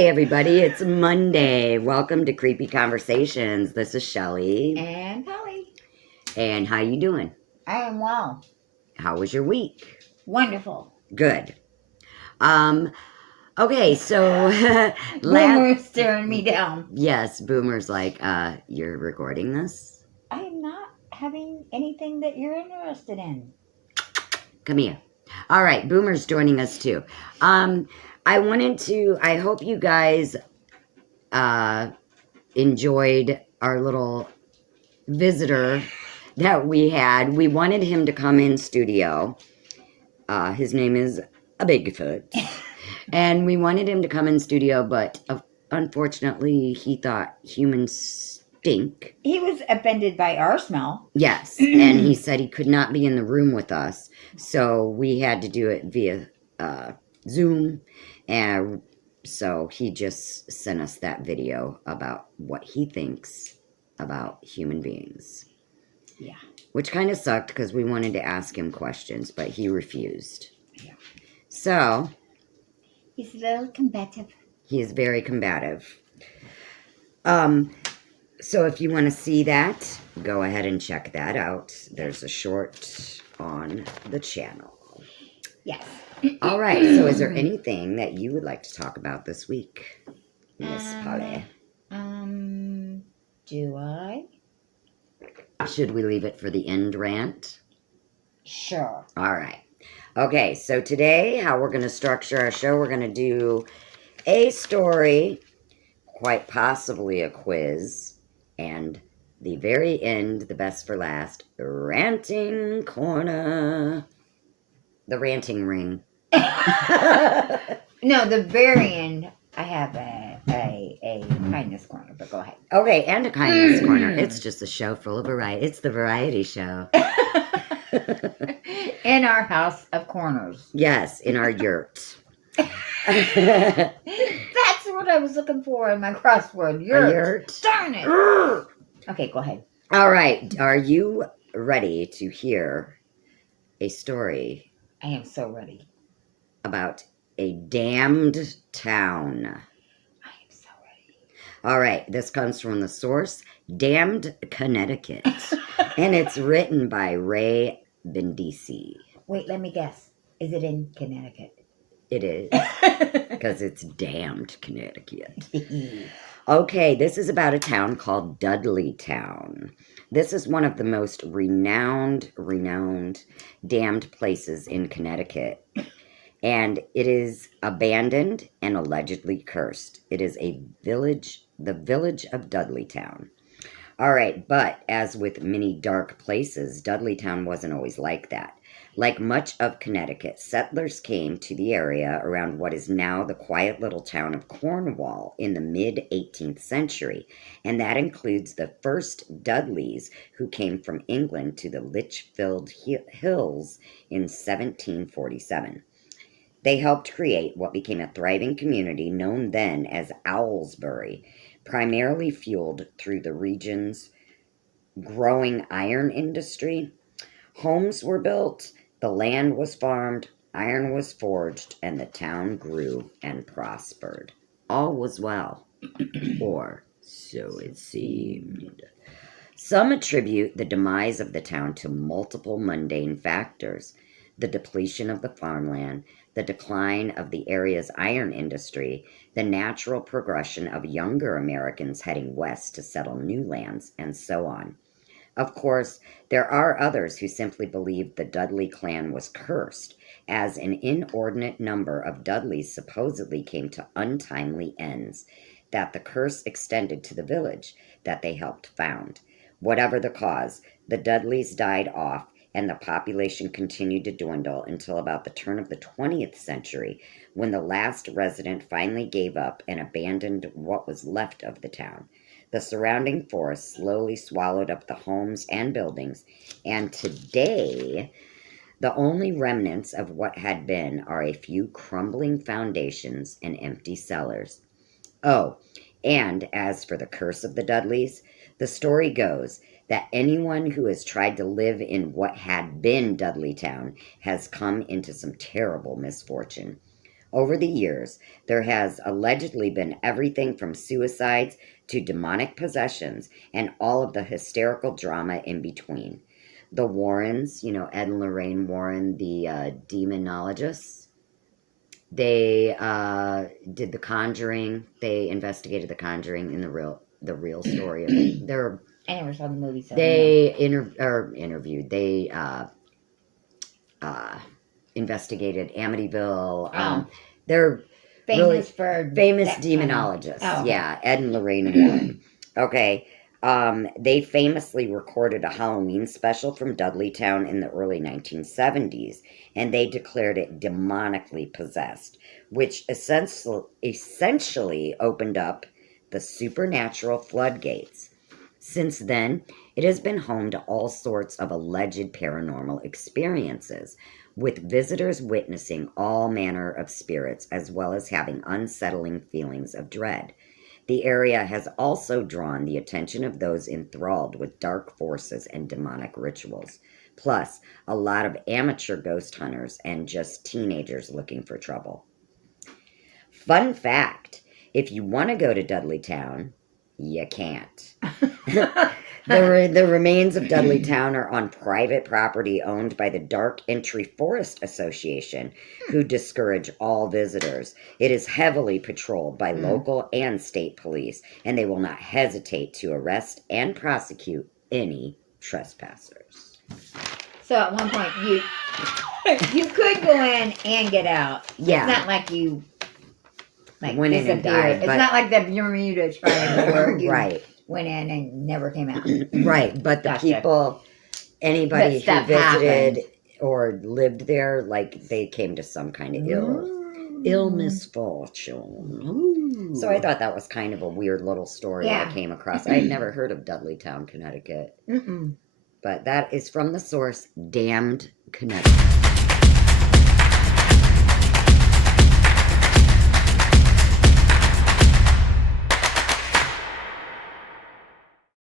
Hey everybody, it's Monday. Welcome to Creepy Conversations. This is Shelley. And Polly. And how you doing? I am well. How was your week? Wonderful. Good. Okay, so Boomer's staring me down. Yes, Boomer's like, you're recording this? I am not having anything that you're interested in. Come here. All right, Boomer's joining us too. I hope you guys enjoyed our little visitor that we had. We wanted him to come in studio. His name is a Bigfoot. And we wanted him to come in studio, but unfortunately he thought humans stink. He was offended by our smell. Yes, and he said he could not be in the room with us. So we had to do it via Zoom. And so he just sent us that video about what he thinks about human beings. Yeah. Which kind of sucked because we wanted to ask him questions, but he refused. Yeah. So. He's a little combative. He is very combative. So if you want to see that, go ahead and check that out. There's a short on the channel. Yes. All right. So is there anything that you would like to talk about this week, Miss Polly? Do I? Should we leave it for the end rant? Sure. All right. Okay, so today, how we're going to structure our show, we're going to do a story, quite possibly a quiz, and the very end, the best for last, ranting corner. The ranting ring. No, the very end, I have a kindness corner, but go ahead. Okay, and a kindness corner. It's just a show full of variety. It's the variety show. In our house of corners. Yes, in our yurt. That's what I was looking for in my crossword. Yurt. A yurt. Darn it. Okay, go ahead. All right. Are you ready to hear a story? I am so ready. About a damned town. I am so ready. All right. This comes from the source, Damned Connecticut. And it's written by Ray Bendisi. Wait, let me guess. Is it in Connecticut? It is. Because it's damned Connecticut. Okay, this is about a town called Dudley Town. This is one of the most renowned damned places in Connecticut. And it is abandoned and allegedly cursed. It is the village of Dudley Town. All right, but as with many dark places, Dudleytown wasn't always like that. Like much of Connecticut, settlers came to the area around what is now the quiet little town of Cornwall in the mid-18th century, and that includes the first Dudleys who came from England to the Litchfield Hills in 1747. They helped create what became a thriving community known then as Owlsbury, primarily fueled through the region's growing iron industry. Homes were built, the land was farmed, iron was forged, and the town grew and prospered. All was well, or so it seemed. Some attribute the demise of the town to multiple mundane factors: the depletion of the farmland, the decline of the area's iron industry, the natural progression of younger Americans heading west to settle new lands, and so on. Of course, there are others who simply believe the Dudley clan was cursed, as an inordinate number of Dudleys supposedly came to untimely ends, that the curse extended to the village that they helped found. Whatever the cause, the Dudleys died off, and the population continued to dwindle until about the turn of the 20th century, when the last resident finally gave up and abandoned what was left of the town. The surrounding forest slowly swallowed up the homes and buildings, and today, the only remnants of what had been are a few crumbling foundations and empty cellars. Oh, and as for the curse of the Dudleys, the story goes that anyone who has tried to live in what had been Dudleytown has come into some terrible misfortune. Over the years, there has allegedly been everything from suicides to demonic possessions and all of the hysterical drama in between. The Warrens, Ed and Lorraine Warren, the demonologists, they did The Conjuring. They investigated The Conjuring in the real story of it. I never saw the movie, so They interviewed. They investigated Amityville. They're famous for famous that demonologists. Kind of, Yeah, Ed and Lorraine Warren. Okay. They famously recorded a Halloween special from Dudleytown in the early 1970s, and they declared it demonically possessed, which essentially opened up the supernatural floodgates. Since then, it has been home to all sorts of alleged paranormal experiences, with visitors witnessing all manner of spirits as well as having unsettling feelings of dread. The area has also drawn the attention of those enthralled with dark forces and demonic rituals, plus a lot of amateur ghost hunters and just teenagers looking for trouble. Fun fact, if you want to go to Dudleytown, you can't. The remains of Dudleytown are on private property owned by the Dark Entry Forest Association, who discourage all visitors. It is heavily patrolled by local and state police, and they will not hesitate to arrest and prosecute any trespassers. So at one point, you could go in and get out. Yeah. It's not like you went in and died. It's not like the Bermuda Triangle where you right. went in and never came out. Right, but the people, anybody who visited or lived there, like they came to some kind of ill misfortune. Ooh. So I thought that was kind of a weird little story that I came across. I had never heard of Dudleytown, Connecticut. But that is from the source Damned Connecticut.